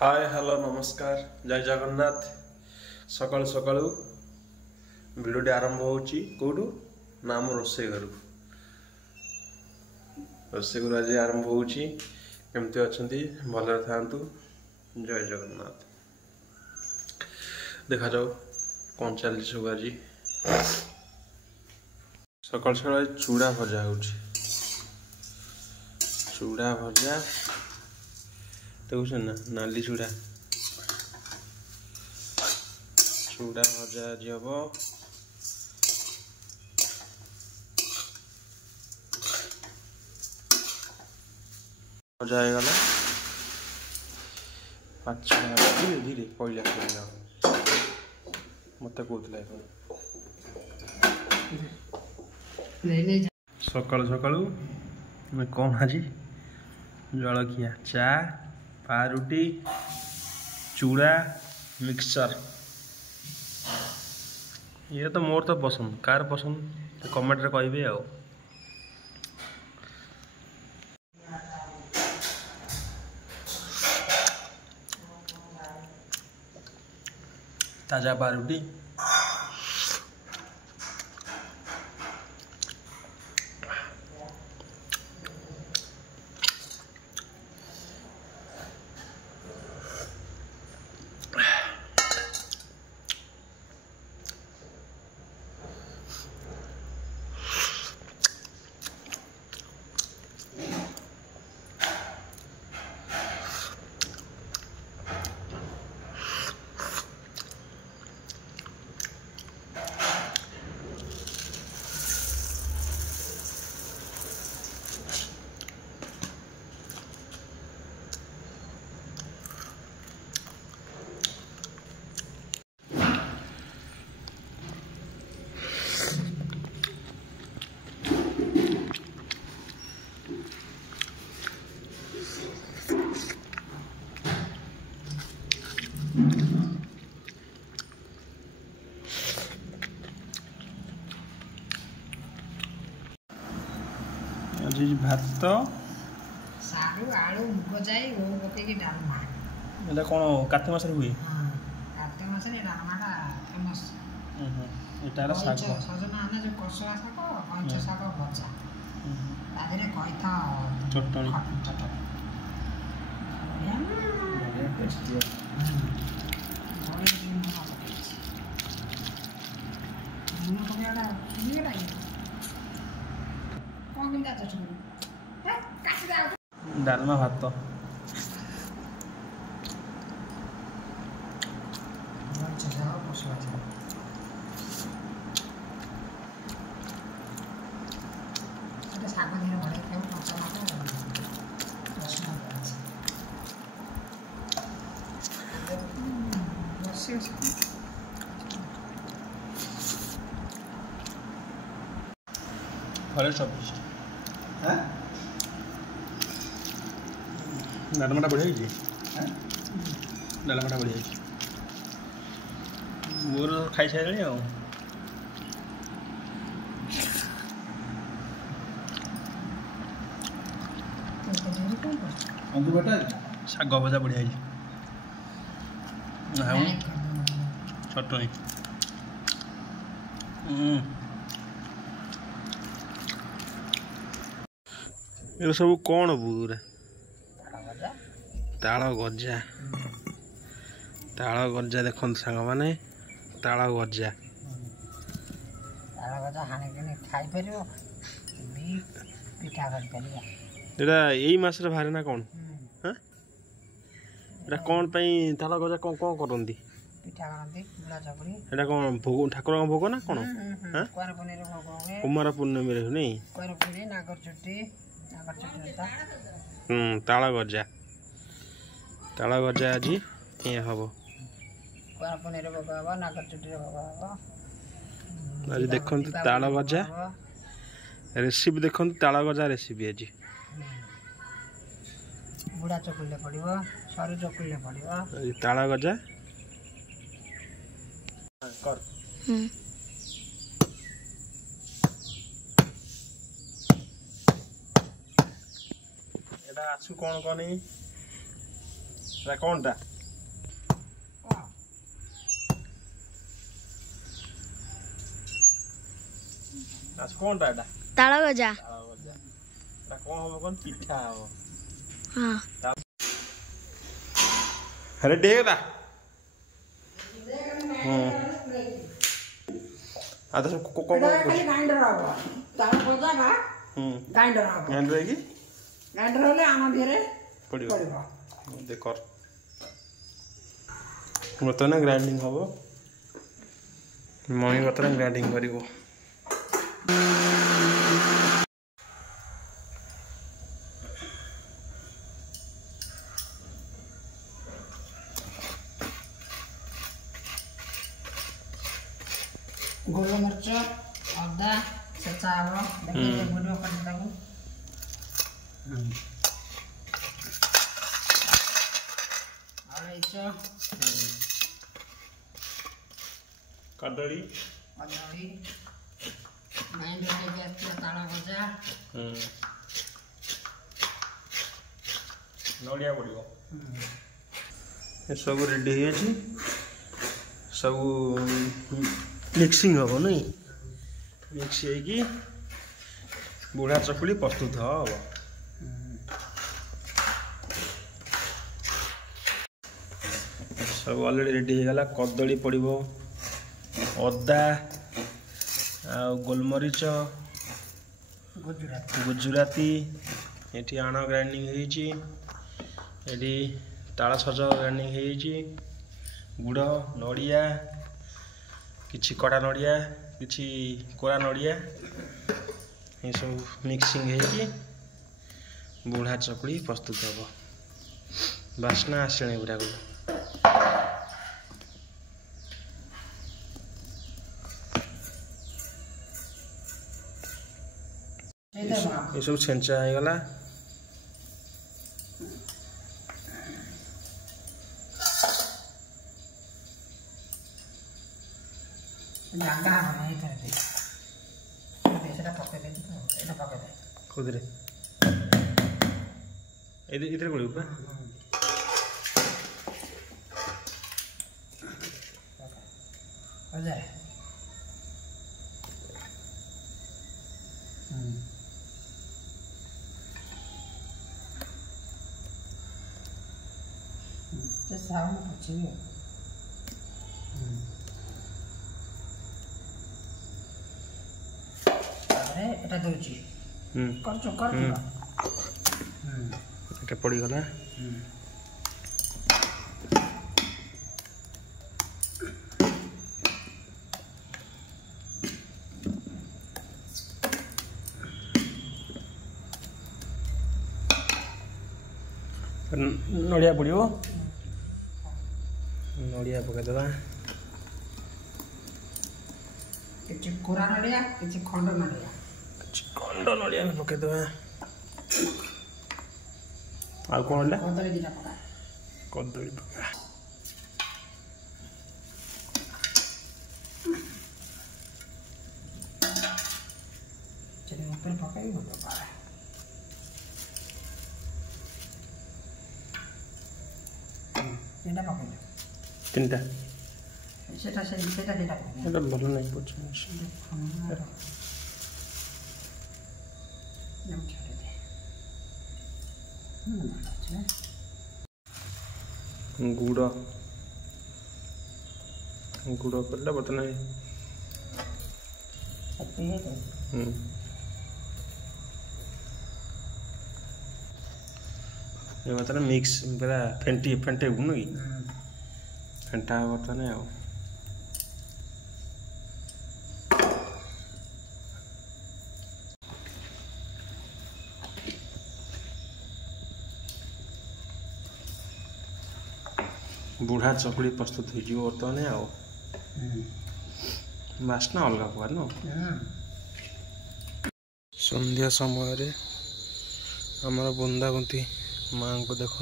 Hi hello नमस्कार जय जगन्नाथ। सकाळु सकाळु भिडियोटी आरंभ होची कोडू नाम रोसे घर आज आरंभ होची। केमती अछंती भलरे थांतु। जय जगन्नाथ। देखा जाओ कौन चल सब आज सकाळ सकाळ चूड़ा भजा होची। चूड़ा भजा देखुन ना नाली चूड़ा चूड़ा भजा आज हम भजा गला धीरे धीरे पड़ा मत कहते सकाळु सकाळु कौन आज जलखिया चा पारुटी चूड़ा मिक्सचर ये तो मोर तो पसंद कार पसंद कमेंट रे कहिबे आ ताजा पारुटी भात सारू आलू मुग जाई ओ पके डालमा एटा कोन काते मास रे हुई। हां काते मास रे डालमाटा फेमस। एटा रा साग सजना आना जो कसवा साग कंच साग भजा तादरे कइथा चटणी बढ़िया टेस्टी है। बड़े दिन में मुन पकेड़ा सुनिए ना कौन किन जात छु है काटी दे डालमा भात तो अच्छा जाओ कसवा साग এটা শাক দিয়ে বড় কেউ কাঁচা মাথা রসুন আছে घरे सब हाँ डालमाटा बढ़िया डालमाटा बढ़िया मोर खाई सारे शाग भजा बढ़िया चटनी ये सब कौन पूरा ताल गजा देख सांग मैंने ताल गजा यही मास बाहर ना कौन हाँ कौन ताल गजा कौन कौन करती कौन भोग ठाकुर भोग ना कौन कुमार पूर्णमी नहीं ताल गजा आज ये हम आज देखते ताल गजा रेसिपी देखते ताल गजा रेसिपी आज बुढ़ा चकुले पड़ो सरू चकुले पड़ो ताल गजा कर आसु कौन कौन कौनटा कौनटा एटा ताल गजा कौन हम कौन पिठा हम हाँ अरे डेगला आता सब को खाली ग्राइंडर हबो ताल गजा ना ग्राइंडर हबो ग्राइंडर की ग्राइंडर होले आम भिरे पड़िबो देखो बर्तमान ग्राइंडिंग हम मम्मी बर्तमान ग्राइंडिंग कर गोल मरच अदा छेचा हबो देखि वीडियो कर दबो आइचो कदली कदली ग्राइंडर के गैस ताल गजा नड़िया पड़ो सब रेडी हो सब मिक्सिंग हम नहीं मिक्स होगी बुढ़ा चकुली प्रस्तुत हम सब अलरेडी रेडी हो गला कदली पड़ो अदा आ गोलमरीच गुजराती ये आण ग्राइंडिंग होती ताल सज ग्राइंडिंग होती गुड़ नड़िया किछि कड़ा नड़िया किछि कोरा नड़िया ये सब मिक्सिंग होगी बुढ़ा चकुली प्रस्तुत हम बास्ना आसे पूरा ये सब छेंचा हो गला जागा नहीं था दे बेसरा पके दे एटा पके दे खुद रे इधर इधर कोड़ी ऊपर अरे तो साउंड अच्छी है अरे एटा दोची कर एटा पड़ी गला नड़िया पड़ो नड़िया पकईदे किछि कोरा नड़िया किछि खंड नड़िया खंड नड़िया पकईदे आ कौन कदली दिटा पका कदली पका चलिए ऊपर पकाई बोलो पाए एटा पकाई तीनटा सेटा दिटा पकाई এটা ভালো নাই পড়ছে नाम छोड़ दे गुड़ गुड़ करला बर्तन ये बर्तन मिक्स पूरा फेंटी फेंटे गुण की फेंटा बर्तन आ बुढ़ा चकुड़ी प्रस्तुत हो बर्तमान आ बास्ना अलग प्रकार न संध्या समय आमर बृंदावती माँ को देखु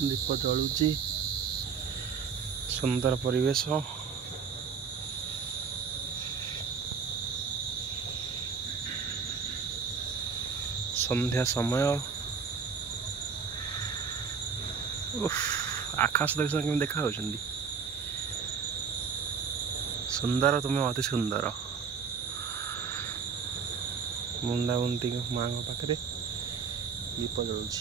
दीप जलुची सुंदर परिवेश संध्या समय आकाश देख केमी देखा होचंदी सुंदर तुम्हें अति सुंदर मुंडा बुंती माँ पाखे दीप जलुच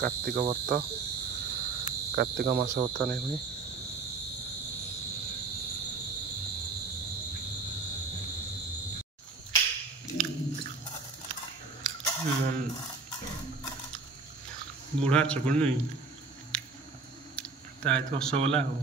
कार्तिक व्रत कार्तिक मास बर्तमान नहीं बुढ़ा चकुल नहीं तो रसगोला हो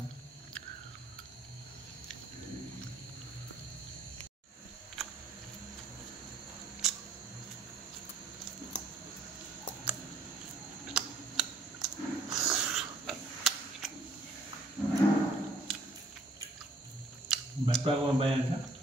बापा को